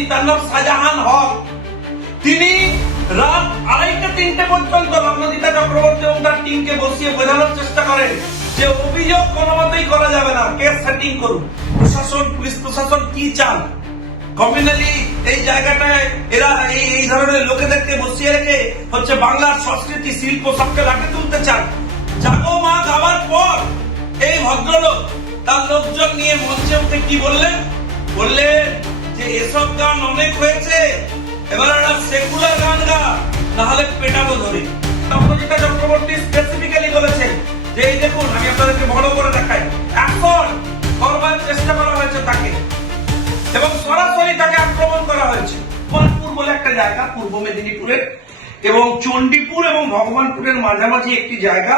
OC, তার নাম শাহজাহান হক। তিনি রাত 2:30-3টে পর্যন্ত লগ্নজিতা চক্রবর্তী এবং তার টিমকে বসিয়ে বোঝানোর চেষ্টা করেন যে অভিযোগ কোনো মতেই করা যাবে না, কেস সেটিং করুন। প্রশাসন, পুলিশ প্রশাসন কি চান? কমিউনালি এই জায়গাটায় এরা এই ধরনের লোকেদেরকে বসিয়ে রেখে হচ্ছে বাংলার সংস্কৃতি, শিল্প সবকে লাটে তুলতে চান। জাগো মা গাওয়ার পর এই ভদ্রলোক তার লোকজন নিয়ে মঞ্চে উঠে কি বললেন? বললেন যে এসব গান অনেক হয়েছে, এবার একটা সেকুলার গান গা, নাহলে পেটাবো ধরে। লগ্নজিতা চক্রবর্তী স্পেসিফিক্যালি বলেছেন যে এই দেখুন, আমি আপনাদেরকে বড় করে দেখাই, এখন করবার চেষ্টা করা হয়েছে তাকে এবং সরাসরি তাকে আক্রমণ করা হয়েছে। ভগবানপুর বলে একটা জায়গা পূর্ব মেদিনীপুরের, এবং চণ্ডীপুর এবং ভগবানপুরের মাঝামাঝি একটি জায়গা,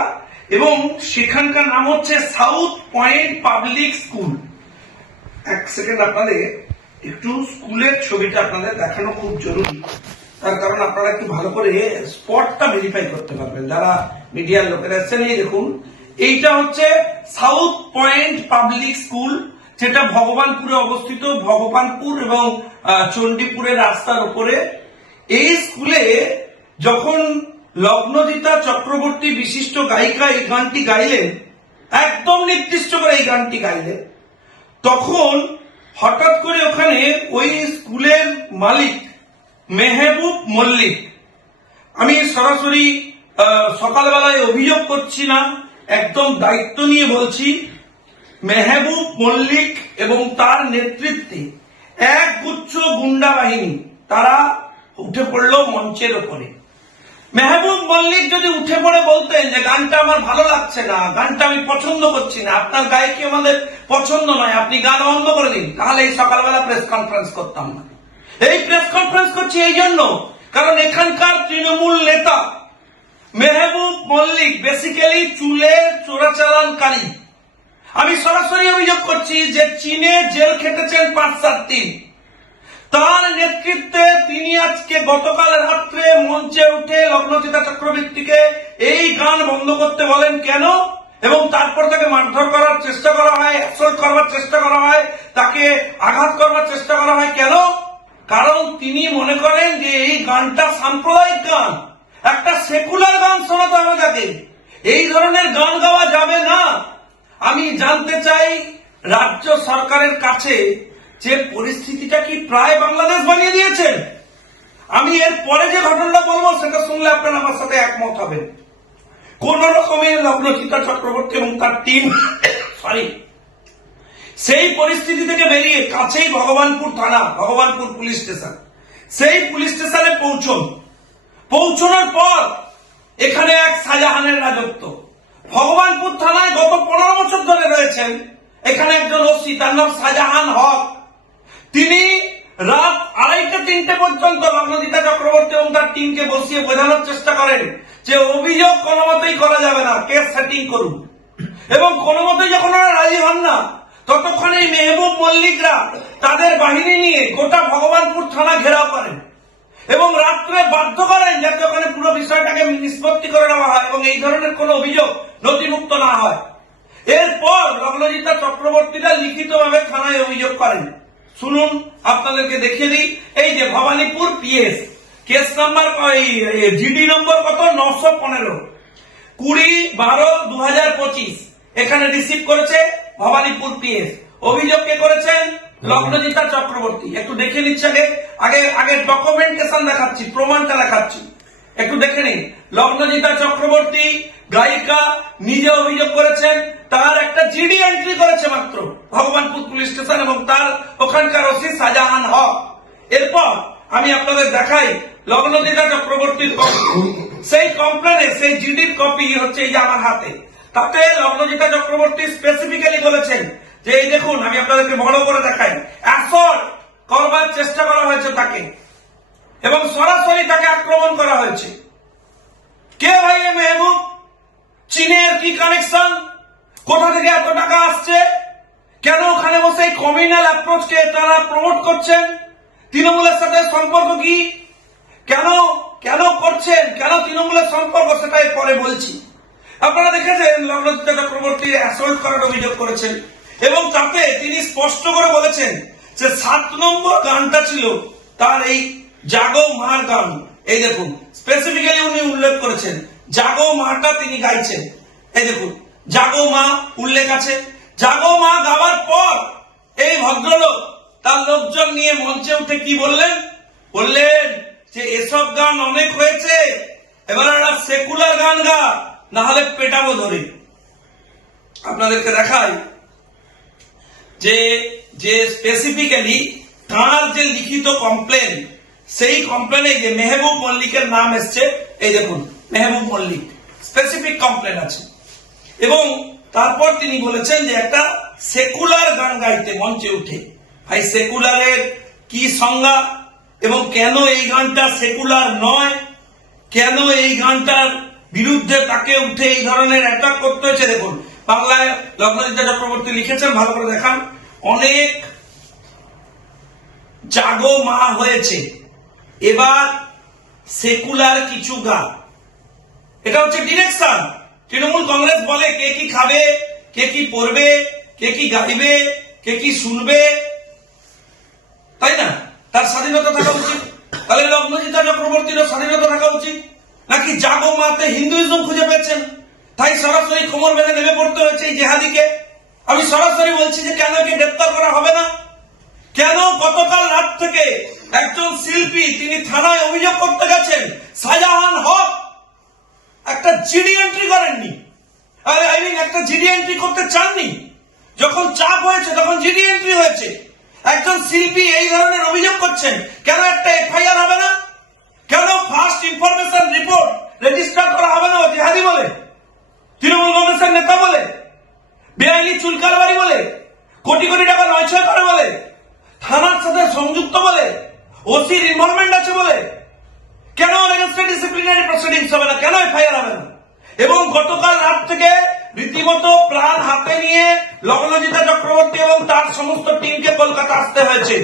এবং সেখানকার নাম হচ্ছে সাউথ পয়েন্ট পাবলিক স্কুল। এক সেকেন্ড আপনাদের একটু স্কুলের ছবিটা আপনাদের দেখানো খুব জরুরি, তার কারণ আপনারা একটু ভালো করে স্পটটা ভেরিফাই করতে পারবেন যারা মিডিয়ার লোকেরা এসেছেন। এই দেখুন, এইটা হচ্ছে সাউথ পয়েন্ট পাবলিক স্কুল, যেটা ভগবানপুরে অবস্থিত, ভগবানপুর এবং চণ্ডীপুরের রাস্তার উপরে। এই স্কুলে যখন লগ্নজিতা চক্রবর্তী বিশিষ্ট গায়িকা এই গানটি গাইলেন, একদম নির্দিষ্ট করে এই গানটি গাইলেন, তখন হঠাৎ করে ওখানে ওই স্কুলের মালিক মেহবুব মল্লিক, আমি সরাসরি সকালবেলায় অভিযোগ করছি না, একদম দায়িত্ব নিয়ে বলছি, মেহবুব মল্লিক এবং তার নেতৃত্বে এক গুচ্ছ গুন্ডা বাহিনী তারা উঠে পড়লো মঞ্চের ওপরে। মেহবুব মল্লিক যদি উঠে পড়ে বলতেন যে গানটা আমার ভালো লাগছে না, গানটা আমি পছন্দ করছি না, আপনার গায়কি আমাদের পছন্দ নয়, আপনি গান বন্ধ করে দিন, তাহলে এই সকালবেলা প্রেস কনফারেন্স করতাম না। এই প্রেস কনফারেন্স করছি এই জন্য, কারণ এখানকার তৃণমূল নেতা মেহবুব মল্লিক বেসিক্যালি চুলে চোরাচালানকারী। আমি সরাসরি অভিযোগ করছি যে চীনে জেল খেটেছেন 5-7 দিন, তার নেতৃত্বে তিনি আজকে গতকাল রাত্রে মঞ্চে উঠে লগ্নজিতা চক্রবর্তীকে এই গান বন্ধ করতে বলেন কেন, এবং তারপর তাকে মারধর করার চেষ্টা করা হয়, অ্যাসল্ট করবার চেষ্টা করা হয়, তাকে আঘাত করবার চেষ্টা করা হয় কেন? কারণ তিনি মনে করেন যে এই গানটা সাম্প্রদায়িক গান, একটা সেকুলার গান শোনাতে হবে তাকে, এই ধরনের গান গাওয়া যাবে না। আমি জানতে চাই রাজ্য সরকারের কাছে যে পরিস্থিতিটা কি প্রায় বাংলাদেশ বানিয়ে দিয়েছেন। আমি এর পরে যে ঘটনাটা বলবো সেটা শুনলে আপনারা আমার সাথে একমত হবেন। কোন রকমের লগ্নজিতা চক্রবর্তী এবং তার টিম সেই পরিস্থিতি থেকে বেরিয়ে কাছেই ভগবানপুর থানা, ভগবানপুর পুলিশ স্টেশন, সেই পুলিশ স্টেশনে পৌঁছানোর পর এখানে এক শাহজাহানের রাজত্ব। ভগবানপুর থানায় গত 15 বছর ধরে রয়েছেন এখানে একজন ওসি, তার নাম শাহজাহান হক। তিনি রাত 2:30-3টে পর্যন্ত লগ্নজিতা চক্রবর্তী এবং তার টিমকে বসিয়ে বোঝানোর চেষ্টা করেন যে অভিযোগ কোনো মতেই করা যাবে না, কেস সেটিং করুন। এবং কোনো মতেই যখন ওরা রাজি হন না, ততক্ষণে মেহবুব মল্লিকরা তাদের বাহিনী নিয়ে গোটা ভগবানপুর থানা ঘেরাও করেন এবং রাত্রে বাধ্য করেন যাতে ওখানে পুরো বিষয়টাকে নিষ্পত্তি করে নেওয়া হয় এবং এই ধরনের কোনো অভিযোগ নথিভুক্ত না হয়। এরপর লগ্নজিতা চক্রবর্তীরা লিখিতভাবে থানায় অভিযোগ করেন। শুনুন, আপনাদেরকে দেখিয়ে দিই। এই যে Bhowanipore PS, case number GD নম্বর কত 915, 20/12/2025 এখানে রিসিভ করেছে ভবানীপুর পিএস। অভিযোগ কে করেছেন? লগ্নজিতা চক্রবর্তী। একটু দেখে নিচ্ছে, আগে ডকুমেন্টেশন দেখাচ্ছি, প্রমাণটা দেখাচ্ছি, একটু দেখে নিন। লগ্নজিতা চক্রবর্তী গায়িকা নিজে অভিযোগ করেছেন, তার একটা জিডি এন্ট্রি করেছে মাত্র ভগবানপুর পুলিশ স্টেশন এবং তার ওখানকার ওসি শাহজাহান হক। এরপর আমি আপনাদের দেখাই লগ্নজিতা চক্রবর্তীর সেই কমপ্লেনে সেই জিডির কপি হচ্ছে এই যে আমার হাতে। তাতে লগ্নজিতা চক্রবর্তী স্পেসিফিক্যালি বলেছেন যে এই দেখুন, আমি আপনাদেরকে বড় করে দেখাই, অ্যাসল্ট করবার চেষ্টা করা হয়েছে তাকে এবং সরাসরি তাকে আক্রমণ করা হয়েছে। কে ভাই মেহবুব? চীনের কি কানেকশন? কোথা থেকে এত টাকা আসছে? কেন ওখানে বসে কমিউনাল অ্যাপ্রোচকে তারা প্রমোট করছেন? তৃণমূলের সাথে সম্পর্ক কি? কেন করছেন? কেন তৃণমূলের সম্পর্ক সেটা পরে বলছি। আপনারা দেখেছেন লগ্নজিতা চক্রবর্তী অ্যাসল্ট করার অভিযোগ করেছেন এবং তাতে তিনি স্পষ্ট করে বলেছেন যে 7 নম্বর গানটা ছিল তার এই জাগো মার গান, এই দেখুন স্পেসিফিক্যালি উনি উল্লেখ করেছেন জাগো মাটা তিনি গাইছেন। এই দেখুন জাগো মা উল্লেখ আছে। জাগো মা গাওয়ার পর এই ভদ্রলোক তার লোকজন নিয়ে মঞ্চে উঠে কি বললেন? বললেন যে এসব গান অনেক হয়েছে, এবার একটা সেকুলার গান গা, না হলে পেটাবো ধরে। আপনাদেরকে দেখাই যে যে স্পেসিফিক্যালি তার যে লিখিত কমপ্লেন, সেই কমপ্লেনে যে মেহবুব মল্লিকের নাম এসছে। এই দেখুন মেহবুব মল্লিক স্পেসিফিক কমপ্লেন আছে, এবং তারপর তিনি বলেছেন যে একটা সেকুলার গান গাইতে মঞ্চে উঠে। ভাই সেকুলারের কি সংজ্ঞা এবং কেন এই গানটা সেকুলার নয়, কেন এই গানটার বিরুদ্ধে তাকে উঠে এই ধরনের অ্যাটাক করতে হয়েছে? দেখুন বাংলায় লগ্নজিৎ চক্রবর্তী লিখেছেন, ভালো করে দেখান। অনেক জাগো মা হয়েছে, এবার সেকুলার কিছু গান। এটা হচ্ছে ডিরেকশন। তৃণমূল কংগ্রেস বলে কে কি খাবে, কে কি পড়বে, কে কি গাইবে, কে কি শুনবে, তাই না? তার স্বাধীনতা থাকা উচিত। তাহলে লগ্নজিৎ চক্রবর্তীরও স্বাধীনতা থাকা উচিত। নাকি জাগো মাতে হিন্দুইজম খুঁজে পেয়েছেন, তাই সরাসরি কোমর বেঁধে নেমে পড়তে হয়েছে এই জেহাদিকে? আমি সরাসরি বলছি যে কেন একে গ্রেপ্তার করা হবে না? কেন গতকাল রাত থেকে একজন শিল্পী তিনি থানায় অভিযোগ করতে গেছেন, শাহজাহান হক একটা জিডি এন্ট্রি করেননি, একটা জিডি এন্ট্রি করতে চাননি? যখন চাপ হয়েছে তখন জিডি এন্ট্রি হয়েছে। একজন শিল্পী এই ধরনের অভিযোগ করছেন, কেন একটা এফআইআর হবে না? কেন ফার্স্ট ইনফরমেশন রিপোর্ট রেজিস্টার করা হবে না? জেহাদি বলে, তৃণমূল কংগ্রেসের নেতা বলে, বেআইনি চুলকারবাড়ি বলে, কোটি কোটি টাকা নয়ছয় করে বলে, থানার সাথে সংযুক্ত বলে, ওসির ইনভলভমেন্ট আছে বলে, কেন ডিসিপ্লিনারি প্রসিডিংস হবে না? কেন এফআইআর হবে না? এবং গতকাল রাত থেকে রীতিমতো প্রাণ হাতে নিয়ে লগ্নজিৎ চক্রবর্তী এবং তার সমস্ত টিমকে কলকাতা আসতে হয়েছে।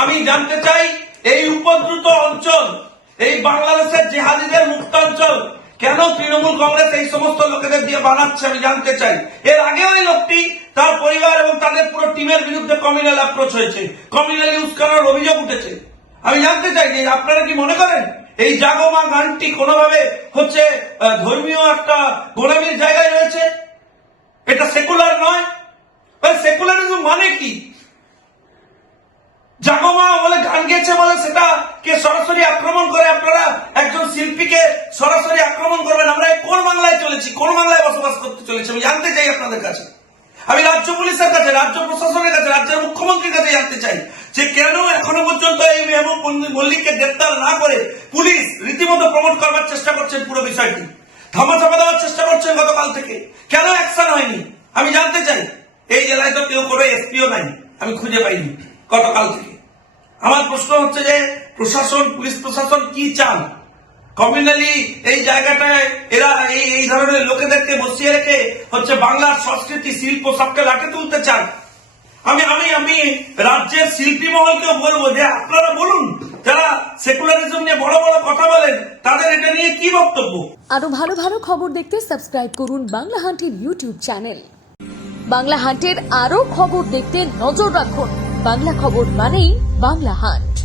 আমি জানতে চাই এই উপদ্রুত অঞ্চল, এই বাংলাদেশের জেহাদিদের মুক্তাঞ্চল কেন তৃণমূল কংগ্রেস এই সমস্ত লোকেদের দিয়ে বানাচ্ছে? আমি জানতে চাই। এর আগেও এই লোকটি, তার পরিবার এবং তাদের পুরো টিমের বিরুদ্ধে কমিউনাল অ্যাপ্রোচ হয়েছে, কমিউনাল ইউজ করার অভিযোগ উঠেছে। আমি জানতে চাই যে আপনারা কি মনে করেন এই জাগো মা গানটি কোনোভাবে হচ্ছে ধর্মীয় একটা গোলামির জায়গায় রয়েছে? এটা সেকুলার নয়। সেকুলারিজম মানে কি? জাগো মা বলে গান গেছে বলে সেটা কে সরাসরি আক্রমণ করে? আপনারা একজন শিল্পীকে সরাসরি আক্রমণ করবেন? আমরা কোন বাংলায় চলেছি, কোন বাংলায় বসবাস করতে চলেছি? আমি জানতে চাই আপনাদের কাছে। আমি রাজ্য পুলিশের কাছে, রাজ্য প্রশাসনের কাছে, রাজ্যের মুখ্যমন্ত্রীর কাছে জানতে চাই যে কেন এখনো পর্যন্ত এই মেহবুব মল্লিককে গ্রেপ্তার না করে পুলিশ রীতিমতো প্রমোট করবার চেষ্টা করছেন, পুরো বিষয়টি ধামাচাপা দেওয়ার চেষ্টা করছেন গতকাল থেকে। কেন অ্যাকশন হয়নি? আমি জানতে চাই। এই জেলায় তো কেউ করে এসপিও নাই, আমি খুঁজে পাইনি গতকাল থেকে। আমার প্রশ্ন হচ্ছে যে প্রশাসন, পুলিশ প্রশাসন কি চান? কমিউনালি এই জায়গাটায় এরা এই ধরনের লোকেদেরকে বসিয়ে রেখে হচ্ছে বাংলার সংস্কৃতি, শিল্প সবকে লাটে তুলতে চান। আমি আমি আমি রাজ্যের শিল্পী মহলকেও বলবো যে আপনারা বলুন, যারা সেকুলারিজম নিয়ে বড় বড় কথা বলেন তাদের এটা নিয়ে কি বক্তব্য। আরো ভালো ভালো খবর দেখতে সাবস্ক্রাইব করুন বাংলা হান্টের ইউটিউব চ্যানেল। বাংলা হান্টের আরো খবর দেখতে নজর রাখুন। বাংলা খবর মানেই বাংলা হান্ট।